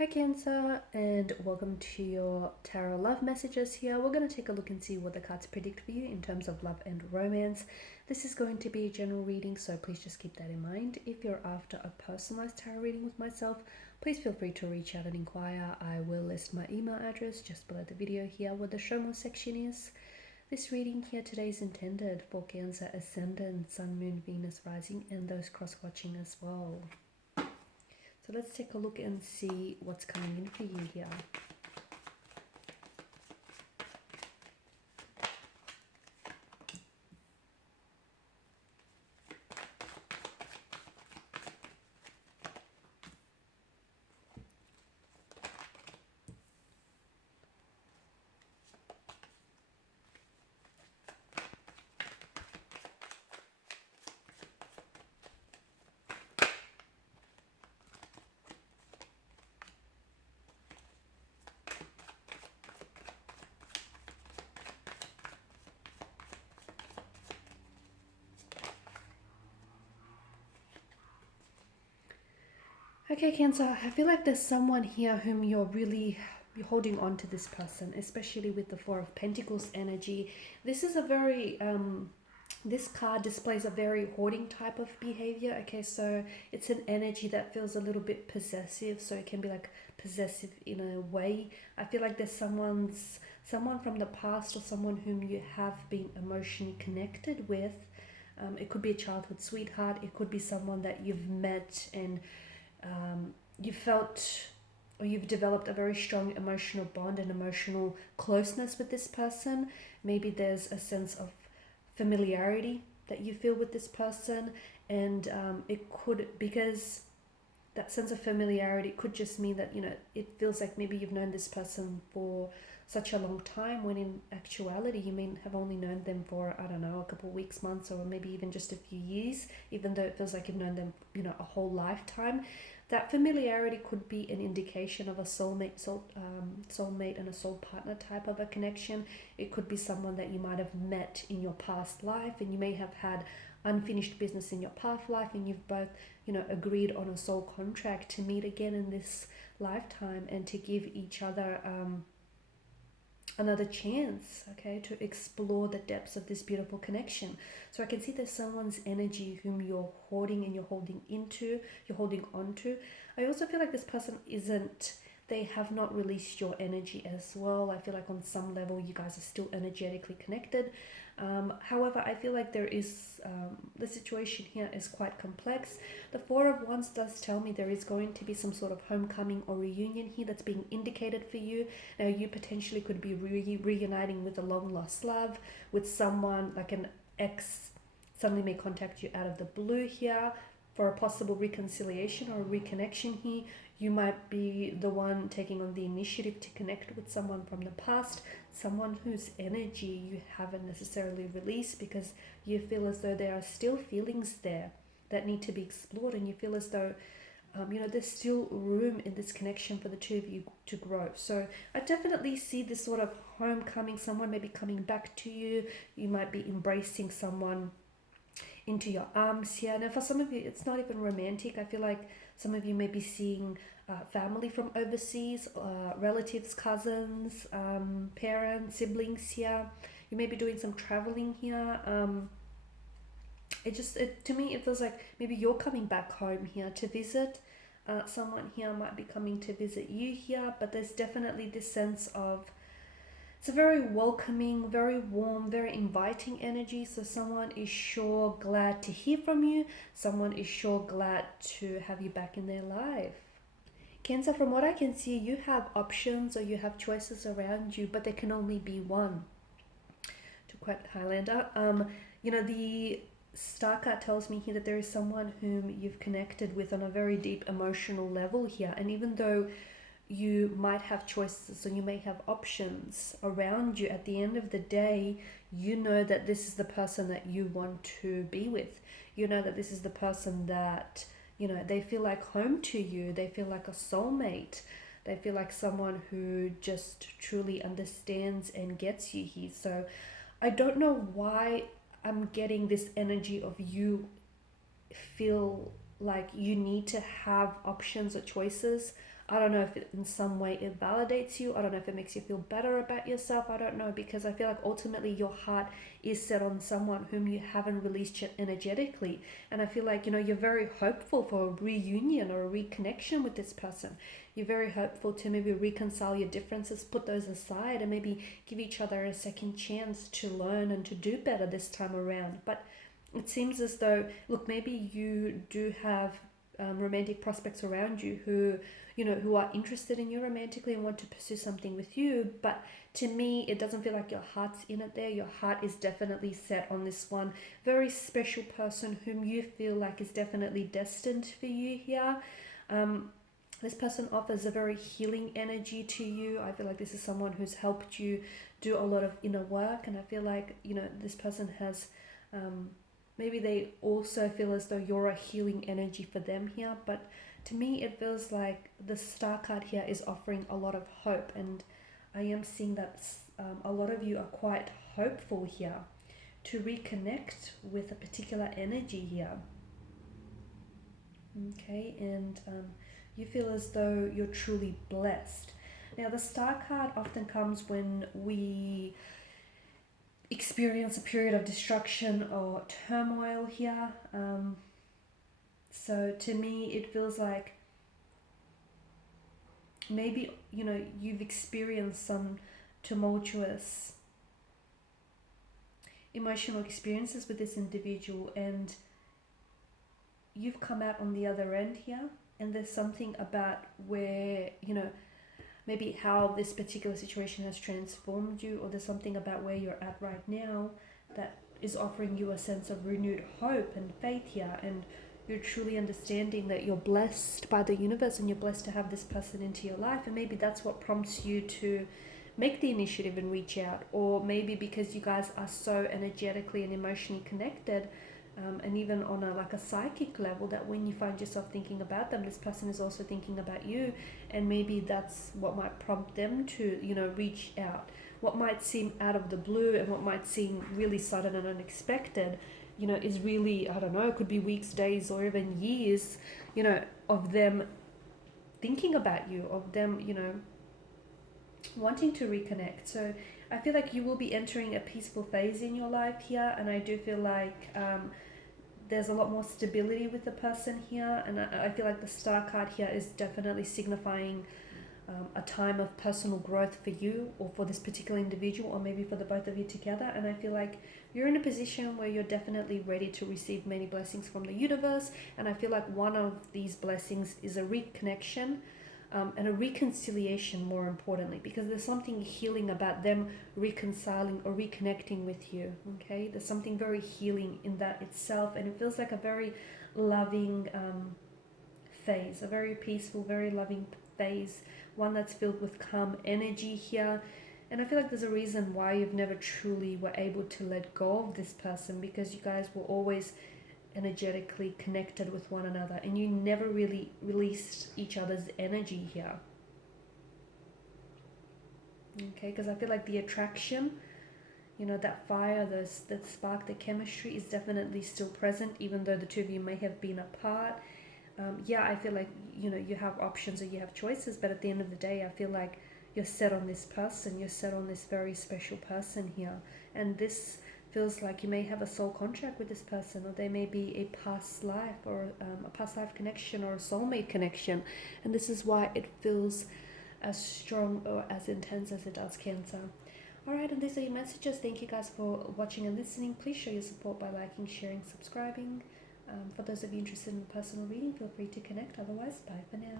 Hi Cancer, and welcome to your tarot love messages here. We're going to take a look and see what the cards predict for you in terms of love and romance. This is going to be a general reading, so please just keep that in mind. If you're after a personalized tarot reading with myself, please feel free to reach out and inquire. I will list my email address just below the video here where the show more section is. This reading here today is intended for Cancer Ascendant, Sun, Moon, Venus, Rising, and those cross-watching as well. So let's take a look and see what's coming in for you here. Okay, Cancer, I feel like there's someone here whom you're holding on to this person, especially with the Four of Pentacles energy. This is a very, this card displays a very hoarding type of behavior. Okay, so it's an energy that feels a little bit possessive, so it can be like possessive in a way. I feel like there's someone from the past or someone whom you have been emotionally connected with. It could be a childhood sweetheart. It could be someone that you've met and you felt or you've developed a very strong emotional bond and emotional closeness with this person. Maybe there's a sense of familiarity that you feel with this person, and it could, because that sense of familiarity could just mean that, you know, it feels like maybe you've known this person for such a long time, when in actuality you may have only known them for, I don't know, a couple of weeks, months, or maybe even just a few years, even though it feels like you've known them, you know, a whole lifetime. That familiarity could be an indication of a soulmate and a soul partner type of a connection. It could be someone that you might have met in your past life, and you may have had unfinished business in your past life, and you've both, you know, agreed on a soul contract to meet again in this lifetime and to give each other another chance, okay, to explore the depths of this beautiful connection. So I can see there's someone's energy whom you're hoarding and you're holding on to. I also feel like this person they have not released your energy as well. I feel like on some level you guys are still energetically connected. However, I feel like there is, the situation here is quite complex. The Four of Wands does tell me there is going to be some sort of homecoming or reunion here that's being indicated for you. Now, you potentially could be reuniting with a long lost love, with someone like an ex suddenly may contact you out of the blue here for a possible reconciliation or reconnection here. You might be the one taking on the initiative to connect with someone from the past, someone whose energy you haven't necessarily released because you feel as though there are still feelings there that need to be explored, and you feel as though you know, there's still room in this connection for the two of you to grow. So I definitely see this sort of homecoming, someone maybe coming back to you. You might be embracing someone into your arms here. Now, for some of you, it's not even romantic. I feel like some of you may be seeing family from overseas, relatives, cousins, parents, siblings here. You may be doing some traveling here. To me, it feels like maybe you're coming back home here to visit. Someone here might be coming to visit you here, but there's definitely this sense of, it's a very welcoming, very warm, very inviting energy. So someone is sure glad to hear from you. Someone is sure glad to have you back in their life. Cancer, from what I can see, you have options or you have choices around you, but there can only be one. To quote Highlander, you know, the Star card tells me here that there is someone whom you've connected with on a very deep emotional level here. And even though you might have choices, so you may have options around you, at the end of the day, you know that this is the person that you want to be with. You know that this is the person that, you know, they feel like home to you. They feel like a soulmate. They feel like someone who just truly understands and gets you here. So I don't know why I'm getting this energy of you feel like you need to have options or choices I don't know if it, in some way it validates you. I don't know if it makes you feel better about yourself. I don't know, because I feel like ultimately your heart is set on someone whom you haven't released yet energetically. And I feel like, you know, you're very hopeful for a reunion or a reconnection with this person. You're very hopeful to maybe reconcile your differences, put those aside, and maybe give each other a second chance to learn and to do better this time around. But it seems as though, look, maybe you do have romantic prospects around you who, you know, who are interested in you romantically and want to pursue something with you. But to me, it doesn't feel like your heart's in it there. Your heart is definitely set on this one very special person whom you feel like is definitely destined for you here. This person offers a very healing energy to you. I feel like this is someone who's helped you do a lot of inner work, and I feel like, you know, this person has maybe they also feel as though you're a healing energy for them here. But to me, it feels like the Star card here is offering a lot of hope, and I am seeing that a lot of you are quite hopeful here to reconnect with a particular energy here. Okay, and you feel as though you're truly blessed. Now, the Star card often comes when we experience a period of destruction or turmoil here. So to me, it feels like maybe, you know, you've experienced some tumultuous emotional experiences with this individual, and you've come out on the other end here. And there's something about where, you know, maybe how this particular situation has transformed you, or there's something about where you're at right now that is offering you a sense of renewed hope and faith here. And you're truly understanding that you're blessed by the universe and you're blessed to have this person into your life. And maybe that's what prompts you to make the initiative and reach out. Or maybe because you guys are so energetically and emotionally connected, and even on a psychic level, that when you find yourself thinking about them, this person is also thinking about you. And maybe that's what might prompt them to, you know, reach out. What might seem out of the blue and what might seem really sudden and unexpected, you know, is really, I don't know, it could be weeks, days, or even years, you know, of them thinking about you, of them, you know, wanting to reconnect. So I feel like you will be entering a peaceful phase in your life here, and I do feel like there's a lot more stability with the person here. And I feel like the Star card here is definitely signifying a time of personal growth for you, or for this particular individual, or maybe for the both of you together. And I feel like you're in a position where you're definitely ready to receive many blessings from the universe. And I feel like one of these blessings is a reconnection, and a reconciliation, more importantly, because there's something healing about them reconciling or reconnecting with you. Okay, there's something very healing in that itself, and it feels like a very loving phase, a very peaceful, very loving phase, one that's filled with calm energy here. And I feel like there's a reason why you've never truly were able to let go of this person, because you guys were always energetically connected with one another, and you never really released each other's energy here. Okay, because I feel like the attraction, you know, that fire, that spark, the chemistry is definitely still present, even though the two of you may have been apart. Yeah, I feel like, you know, you have options or you have choices, but at the end of the day, I feel like you're set on this person, you're set on this very special person here. And this feels like you may have a soul contract with this person, or there may be a past life, or a past life connection, or a soulmate connection. And this is why it feels as strong or as intense as it does, Cancer. Alright, and these are your messages. Thank you guys for watching and listening. Please show your support by liking, sharing, subscribing. For those of you interested in a personal reading, feel free to connect. Otherwise, bye for now.